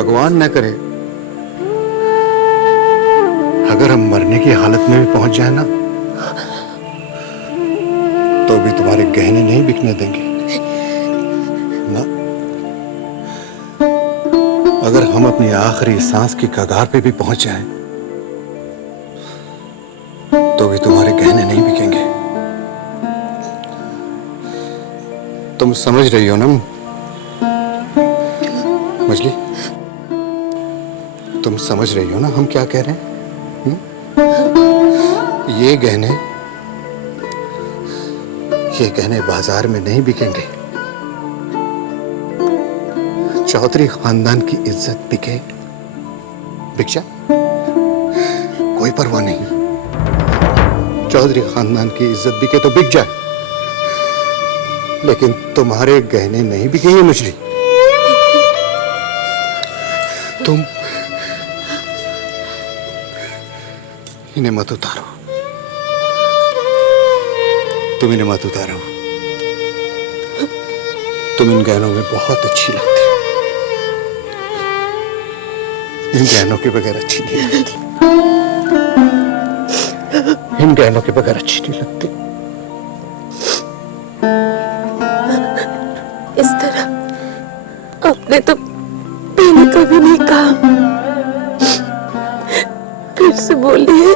भगवान न करे अगर हम मरने की हालत में भी पहुंच जाए ना, तो भी तुम्हारे गहने नहीं बिकने देंगे ना। अगर हम अपनी आखिरी सांस की कगार पे भी पहुंच जाएं, तो भी तुम्हारे गहने नहीं बिकेंगे। तुम समझ रही हो ना मछली? तुम समझ रही हो ना हम क्या कह रहे हैं? ये गहने बाजार में नहीं बिकेंगे। चौधरी खानदान की इज्जत बिके, बिक जाए, कोई परवाह नहीं। चौधरी खानदान की इज्जत बिके तो बिक जाए, लेकिन तुम्हारे गहने नहीं बिकेंगे मछली। तुम इन्हें मत उतारो, तुम इन्हें मत उतारो। तुम इन गहनों में बहुत अच्छी लगती हो। इन गहनों के बगैर अच्छी नहीं लगती। इन गहनों के बगैर अच्छी नहीं लगती। इस तरह आपने तो पहले कभी नहीं कहा। फिर से बोलिए।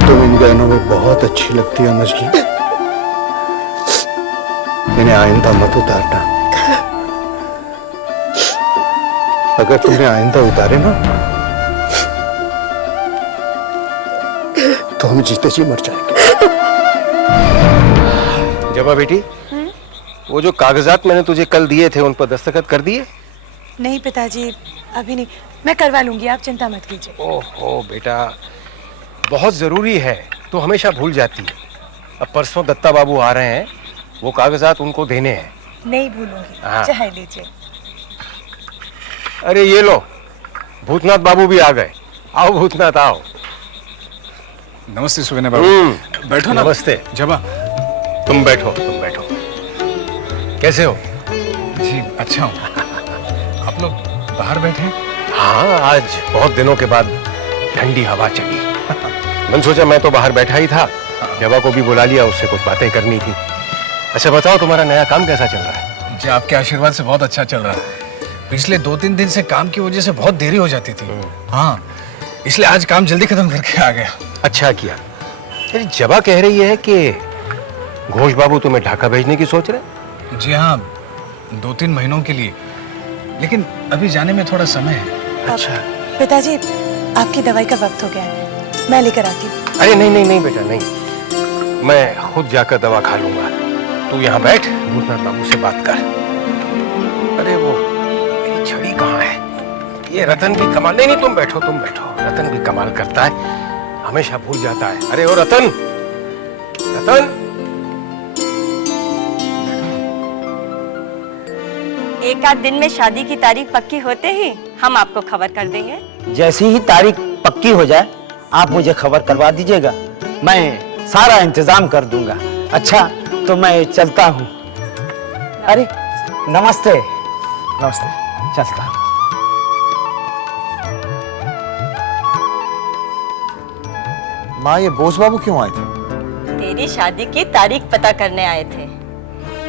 तुम इन गहनों में बहुत अच्छी लगती हो मछली। इन्हें आइंदा मत उतारना। अगर तुमने आइंदा उतारे ना, तो हम जीते जी मर जाएंगे। जबा बेटी, वो जो कागजात मैंने तुझे कल दिए थे उन पर दस्तखत कर दिए? नहीं पिताजी, अभी नहीं। मैं करवा लूंगी, आप चिंता मत कीजिए। ओहो बेटा, बहुत जरूरी है, तो हमेशा भूल जाती है। अब परसों दत्ता बाबू आ रहे हैं, वो कागजात उनको देने हैं। नहीं भूलूंगी। हाँ। चाहे लीजिए। अरे ये लो, भूतनाथ बाबू भी आ गए। आओ भूतनाथ आओ। नमस्ते सुविनय बाबू। बैठो ना। नमस्ते। जबा। तुम बैठो, तुम बैठो। कैसे हो? जी अच्छा हूँ। आप लोग बाहर बैठे हैं? हाँ, आज बहुत दिनों के बाद ठंडी हवा चली। मैंने सोचा मैं तो बाहर बैठा ही था, जबा को भी बुला लिया, उससे कुछ बातें करनी थी। अच्छा बताओ, तुम्हारा नया काम कैसा चल रहा है? जी आपके आशीर्वाद से बहुत अच्छा चल रहा है। पिछले 2-3 दिन से काम की वजह से बहुत देरी हो जाती थी। हाँ, इसलिए आज काम जल्दी खत्म करके आ गया। अच्छा किया। अरे जबा कह रही है कि घोष बाबू तुम्हें ढाका भेजने की सोच रहे? जी हाँ, 2-3 महीनों के लिए, लेकिन अभी जाने में थोड़ा समय है। अच्छा। पिताजी, आपकी दवाई का वक्त हो गया है, मैं लेकर आती हूँ। अरे नहीं नहीं नहीं बेटा, नहीं, मैं खुद जाकर दवा खा लूंगा। तू यहाँ बैठ, भूतनाथ बाबू से बात कर। अरे वो मेरी छड़ी कहाँ है? ये रतन भी कमाल। नहीं नहीं, तुम बैठो, तुम बैठो। रतन भी कमाल करता है, हमेशा भूल जाता है। अरे ओ रतन, रतन। एक आध दिन में शादी की तारीख पक्की होते ही हम आपको खबर कर देंगे। जैसी ही तारीख पक्की हो जाए आप मुझे खबर करवा दीजिएगा, मैं सारा इंतजाम कर दूंगा। अच्छा तो मैं चलता हूँ। अरे नमस्ते। नमस्ते। चलता हूँ। माँ, ये बोस बाबू क्यों आए थे? तेरी शादी की तारीख पता करने आए थे।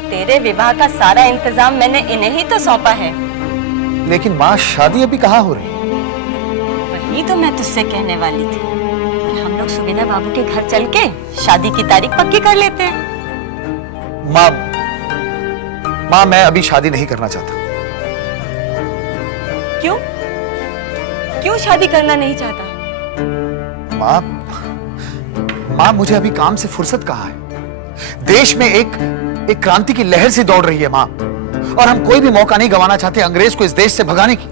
तेरे विवाह का सारा इंतजाम मैंने इन्हें ही तो सौंपा है। लेकिन माँ, शादी अभी कहाँ हो रही है? वही तो मैं तुझसे कहने वाली थी। हम लोग सुविनय बाबू के घर चल के शादी की तारीख पक्की कर लेते हैं। माँ, मैं अभी शादी नहीं करना चाहता। क्यों? क्यों शादी करना नहीं चाहता? माँ, मुझे अभी काम से फुर्सत कहाँ है? देश में एक क्रांति की लहर सी दौड़ रही है माँ, और हम कोई भी मौका नहीं गंवाना चाहते अंग्रेज को इस देश से भगाने की।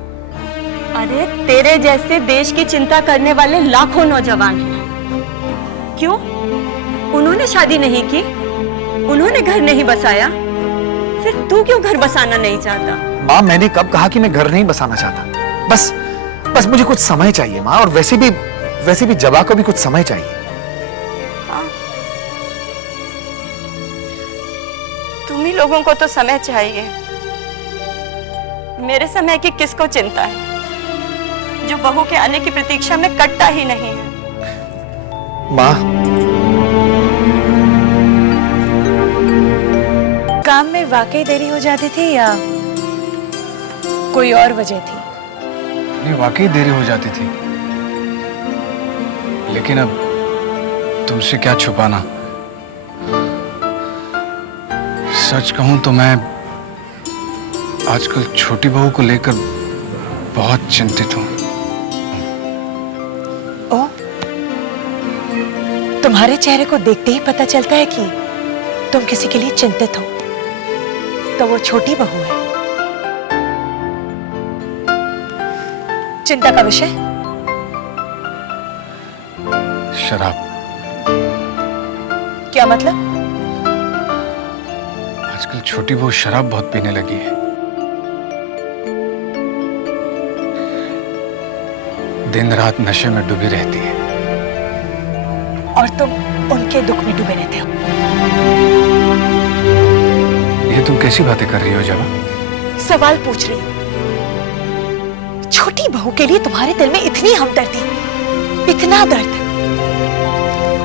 अरे तेरे जैसे देश की चिंता करने वाले लाखों नौजवान हैं। क्यों? उन्होंने शादी नहीं की, उन्होंने घर नहीं बसाया, फिर तू क्यों घर बसाना नहीं चाहता? माँ, मैंने कब कहा कि मैं घर नहीं बसाना चाहता? बस मुझे कुछ समय चाहिए माँ, और वैसे भी जबा को भी कुछ समय चाहिए। तुम ही लोगों को तो समय चाहिए। मेरे समय की किसको चिंता है, जो बहू के आने की प्रतीक्षा में कटता ही नहीं है। माँ, काम में वाकई देरी हो जाती थी या कोई और वजह थी? नहीं, वाकई देरी हो जाती थी, लेकिन अब तुमसे क्या छुपाना। सच कहूं तो मैं आजकल छोटी बहू को लेकर बहुत चिंतित हूं। ओ, तुम्हारे चेहरे को देखते ही पता चलता है कि तुम किसी के लिए चिंतित हो। तो वो छोटी बहू है। चिंता का विषय? शराब। क्या मतलब? आजकल छोटी बहू शराब बहुत पीने लगी है। दिन रात नशे में डूबी रहती है। और तुम उनके दुख में डूबे रहते हो। ये तुम कैसी बातें कर रही हो जवा? सवाल पूछ रही हूँ। छोटी बहू के लिए तुम्हारे दिल में इतनी हमदर्दी, इतना दर्द,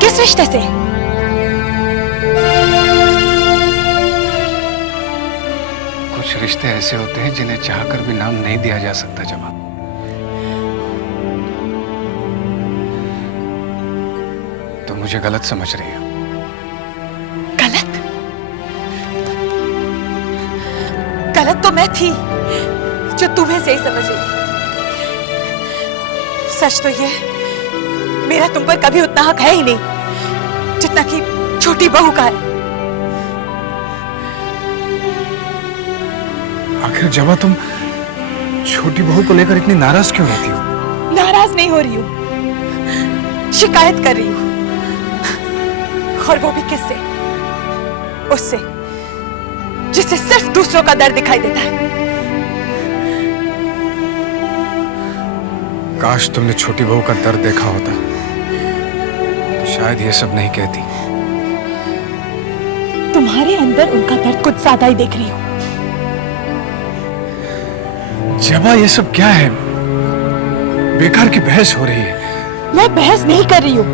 किस रिश्ते से? कुछ रिश्ते ऐसे होते हैं जिन्हें चाहकर भी नाम नहीं दिया जा सकता जवा। तुम मुझे गलत समझ रही हो। गलत? गलत तो मैं थी जो तुम्हें सही समझ रही थी। सच तो ये, मेरा तुम पर कभी उतना हक है ही नहीं जितना कि छोटी बहू का है। आखिर जवा तुम छोटी बहू को लेकर इतनी नाराज क्यों रहती हो? नाराज नहीं हो रही हूं, शिकायत कर रही हूं। और वो भी किससे? उससे जिससे सिर्फ दूसरों का दर्द दिखाई देता है। काश तुमने छोटी बहू का दर्द देखा होता तो शायद ये सब नहीं कहती। तुम्हारे अंदर उनका दर्द कुछ ज्यादा ही देख रही हूं। जबा ये सब क्या है? बेकार की बहस हो रही है। मैं बहस नहीं कर रही हूं।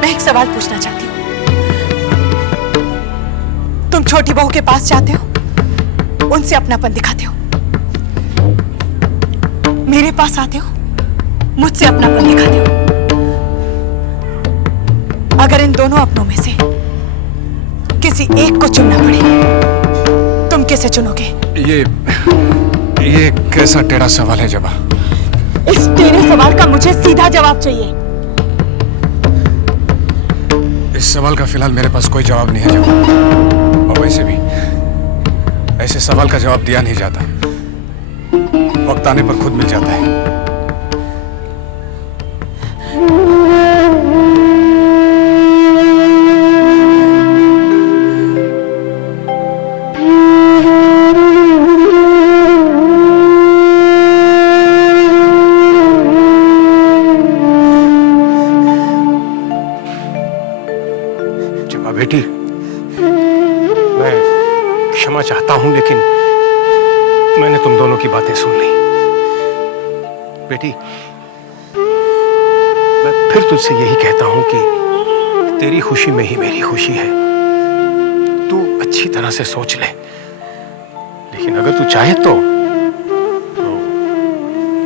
मैं एक सवाल पूछना चाहती हूँ। तुम छोटी बहू के पास जाते हो, उनसे अपनापन दिखाते हो। मेरे पास आते हो, मुझसे अपनापन दिखाते हो। अगर इन दोनों अपनों में से किसी एक को चुनना पड़े, तुम किसे चुनोगे? ये कैसा टेढ़ा सवाल है जबा? इस टेढ़े सवाल का मुझे सीधा जवाब चाहिए। इस सवाल का फिलहाल मेरे पास कोई जवाब नहीं है जबा। और वैसे भी ऐसे सवाल का जवाब दिया नहीं जाता, वक्त आने पर खुद मिल जाता है। बेटी, मैं क्षमा चाहता हूं, लेकिन मैंने तुम दोनों की बातें सुन ली। बेटी, मैं फिर तुझसे यही कहता हूं कि तेरी खुशी में ही मेरी खुशी है। तू अच्छी तरह से सोच ले, लेकिन अगर तू चाहे तो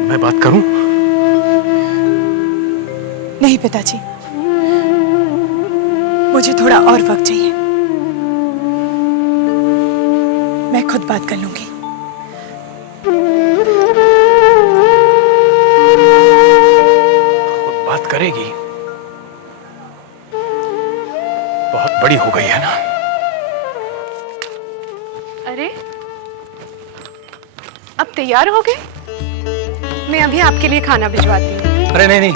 मैं बात करूं? नहीं पिताजी, मुझे थोड़ा और वक्त चाहिए। मैं खुद बात कर लूंगी। खुद बात करेगी? बहुत बड़ी हो गई है ना। अरे, अब तैयार हो गए? मैं अभी आपके लिए खाना भिजवाती हूँ। अरे नहीं,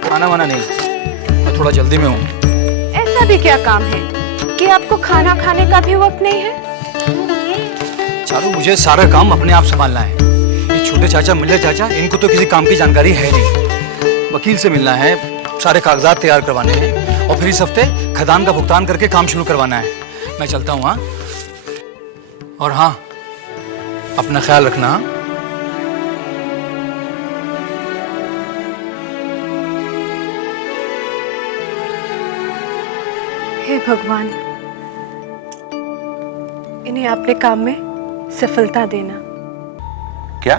खाना वाना नहीं, मैं थोड़ा जल्दी में हूँ। ऐसा भी क्या काम है कि आपको खाना खाने का भी वक्त नहीं है? चारू, मुझे सारा काम अपने आप संभालना है। ये छोटे चाचा, मिले चाचा, इनको तो किसी काम की जानकारी है नहीं। वकील से मिलना है, सारे कागजात तैयार करवाने हैं, और फिर इस हफ्ते खदान का भुगतान करके काम शुरू करवाना है। मैं चलता हूँ। हाँ, और हाँ, अपना ख्याल रखना। हाँ? हे भगवान, इन्हें अपने काम में सफलता देना। क्या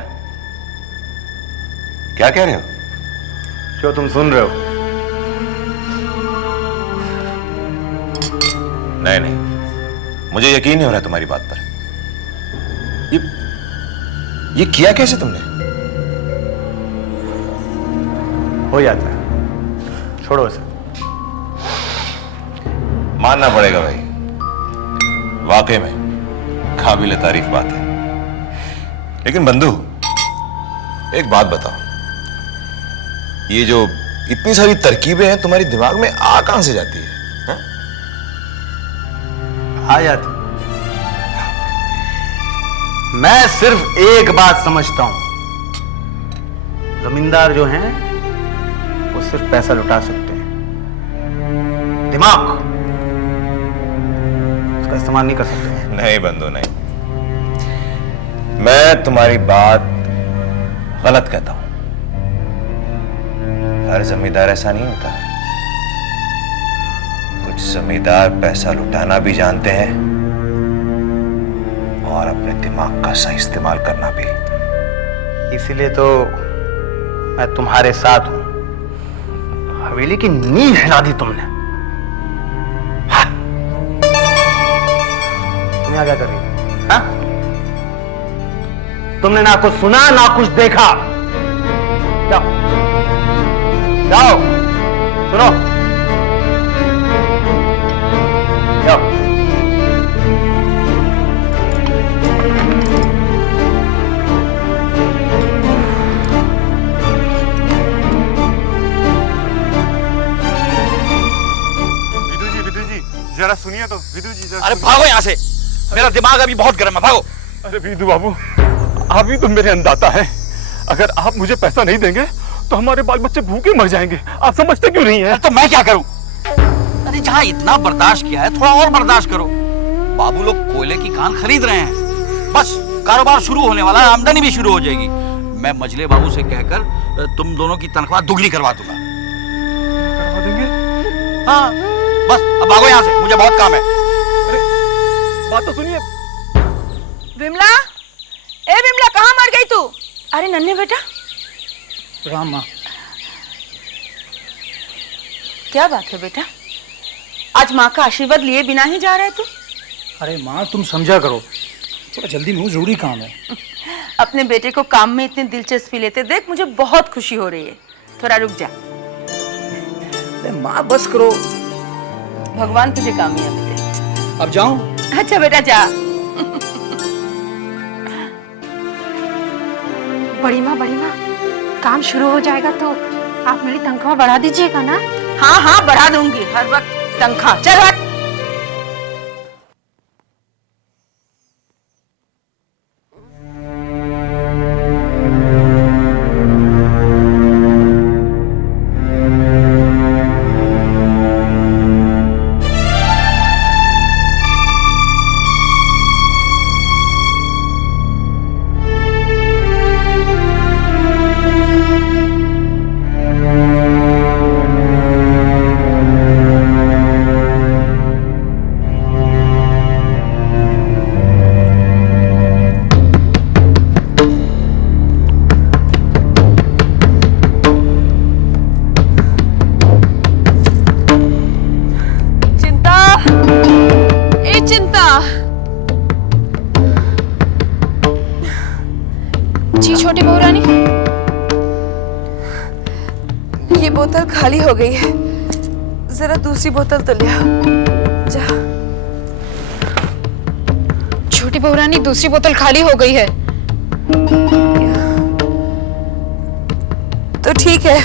क्या कह रहे हो? जो तुम सुन रहे हो। नहीं नहीं, मुझे यकीन नहीं हो रहा तुम्हारी बात पर। ये किया कैसे तुमने? हो जाता है, छोड़ो इसे। मानना पड़ेगा भाई, वाकई में काबिल तारीफ बात है। लेकिन बंधु, एक बात बताओ, ये जो इतनी सारी तरकीबें हैं तुम्हारी दिमाग में आ कहां से जाती है? आ जाती। मैं सिर्फ एक बात समझता हूं, जमींदार जो हैं वो सिर्फ पैसा लुटा सकते हैं, दिमाग उसका इस्तेमाल नहीं कर सकते। नहीं बंधु नहीं, मैं तुम्हारी बात गलत कहता हूं। हर जमींदार ऐसा नहीं होता। कुछ जमींदार पैसा लुटाना भी जानते हैं और अपने दिमाग का सही इस्तेमाल करना भी। इसीलिए तो मैं तुम्हारे साथ हूं। हवेली की नींव हिला दी तुमने। हाँ। तुम यहाँ क्या कर रही हो? हाँ? तुमने ना कुछ सुना ना कुछ देखा। जाओ जाओ, सुनो, जाओ। विदु जी जरा सुनिए तो। विदु जी जरा। अरे भागो यहाँ से, मेरा दिमाग अभी बहुत गर्म है, भागो। अरे विदु बाबू, आप भी तो मेरे अन्नदाता हैं। अगर आप मुझे पैसा नहीं देंगे तो हमारे बाल बच्चे भूखे मर जाएंगे। आप समझते क्यों नहीं है? तो मैं क्या करूं? अरे जहां इतना बर्दाश्त किया है, थोड़ा और बर्दाश्त करो। बाबू लोग कोयले की खान खरीद रहे हैं, बस कारोबार शुरू होने वाला है, आमदनी भी शुरू हो जाएगी। मैं मजले बाबू से कहकर तुम दोनों की तनख्वाह दुगनी करवा दूंगा। करवा देंगे? हाँ, बस अब भागो यहाँ से, मुझे बहुत काम है। अरे बात तो सुनिए। विमला, ए विमला, कहाँ मर गई तू? अरे नन्हे बेटा। राम माँ। क्या बात है बेटा, आज माँ का आशीर्वाद लिए बिना ही जा रहा है तू? अरे माँ, तुम समझा करो, थोड़ा जल्दी में हूँ, जरूरी काम है। अपने बेटे को काम में इतनी दिलचस्पी लेते देख मुझे बहुत खुशी हो रही है। थोड़ा रुक जा। अरे माँ बस करो। भगवान तुझे कामयाबी दे। अब जाऊं? अच्छा बेटा जा। बड़ी माँ, काम शुरू हो जाएगा तो आप मेरी तनख्वाह बढ़ा दीजिएगा ना? हाँ हाँ, बढ़ा दूंगी, हर वक्त तनख्वाह। चल हट। जी छोटी बहू रानी, ये बोतल खाली हो गई है, जरा दूसरी बोतल तो ले आओ। जा। छोटी बहू रानी, दूसरी बोतल खाली हो गई है। तो ठीक है,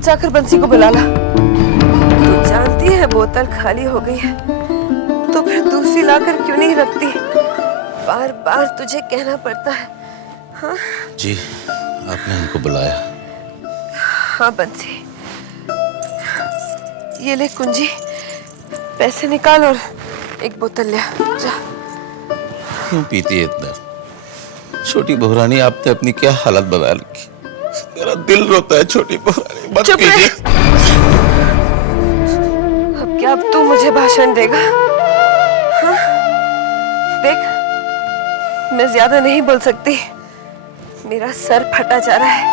जाकर बंसी को बुला ला। तू जानती है बोतल खाली हो गई है तो फिर दूसरी लाकर क्यों नहीं रखती? बार बार तुझे कहना पड़ता है। हाँ? जी, आपने उनको बुलाया? हाँ बंसी, ये ले कुंजी, पैसे निकाल और एक बोतल ले जा। क्यों पीती है इतना? छोटी बहुरानी, आपने अपनी क्या हालत बना रखी। मेरा दिल रोता है छोटी बहुरानी, मत चुप पीजिए। अब क्या अब तू मुझे भाषण देगा? हाँ? देख, मैं ज्यादा नहीं बोल सकती, मेरा सर फटा जा रहा है।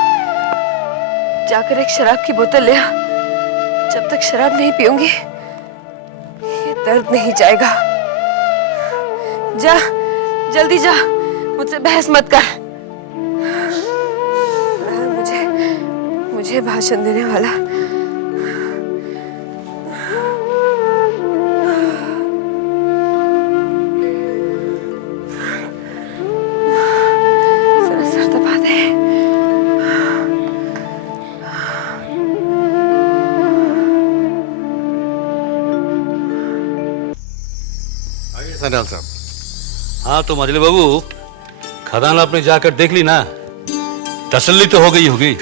जाकर एक शराब की बोतल ले आ। जब तक शराब नहीं पीऊंगी ये दर्द नहीं जाएगा। जा, जल्दी जा, मुझसे बहस मत कर। मुझे भाषण देने वाला। जरा सर दबा दे। सन्याल साहब। हाँ तो मजले बाबू, खदान आपने जाकर देख ली ना? तसल्ली तो हो गई होगी।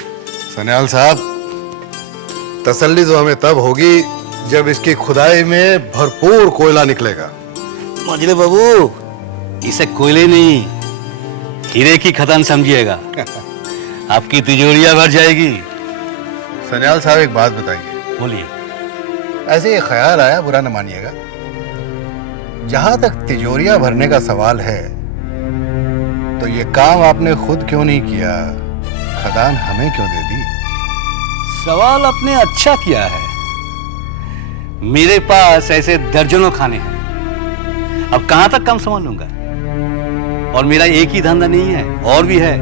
सन्याल साहब, तसल्ली तो हमें तब होगी जब इसकी खुदाई में भरपूर कोयला निकलेगा। मजले बाबू, इसे कोयले नहीं, हीरे की खदान समझिएगा। आपकी तिजोरियां भर जाएगी। सन्याल साहब, एक बात बताइए। बोलिए। ऐसे ये ख्याल आया, बुरा न मानिएगा, जहां तक तिजोरियां भरने का सवाल है तो ये काम आपने खुद क्यों नहीं किया? खदान हमें क्यों दे दी? सवाल आपने अच्छा किया है। मेरे पास ऐसे दर्जनों खाने हैं, अब कहां तक काम संभालूंगा? और मेरा एक ही धंधा नहीं है, और भी है।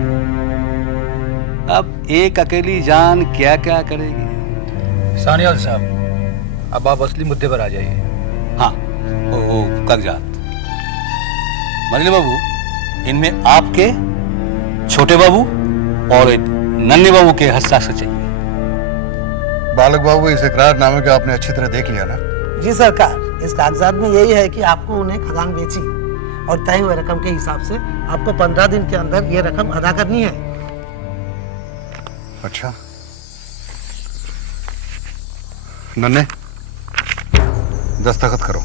अब एक अकेली जान क्या क्या करेगी? सानियाल साहब, अब आप असली मुद्दे पर आ जाइए। हाँ, वो कागजात। मजले बाबू, इनमें आपके, छोटे बाबू और नन्हे बाबू के हस्ताक्षर चाहिए। बालक बाबू, इस इकरारनामे को आपने अच्छी तरह देख लिया ना? जी सरकार, इस कागजात में यही है कि आपको उन्हें खदान बेची और तय हुए रकम के हिसाब से आपको 15 दिन के अंदर ये रकम अदा करनी है। अच्छा, नन्हे, दस्तखत करो।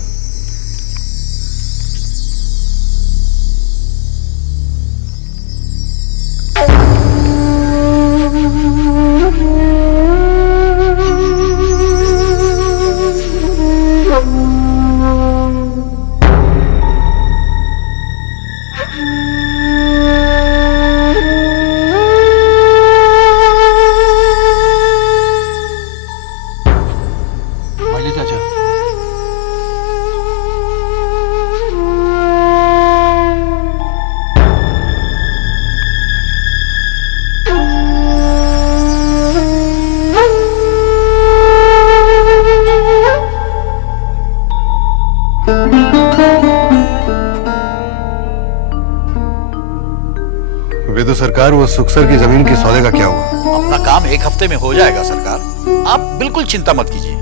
मजले चाचा, वेदु सरकार, वो सुखसर की जमीन की सौदे का क्या हुआ? अपना काम एक हफ्ते में हो जाएगा सरकार, आप बिल्कुल चिंता मत कीजिए।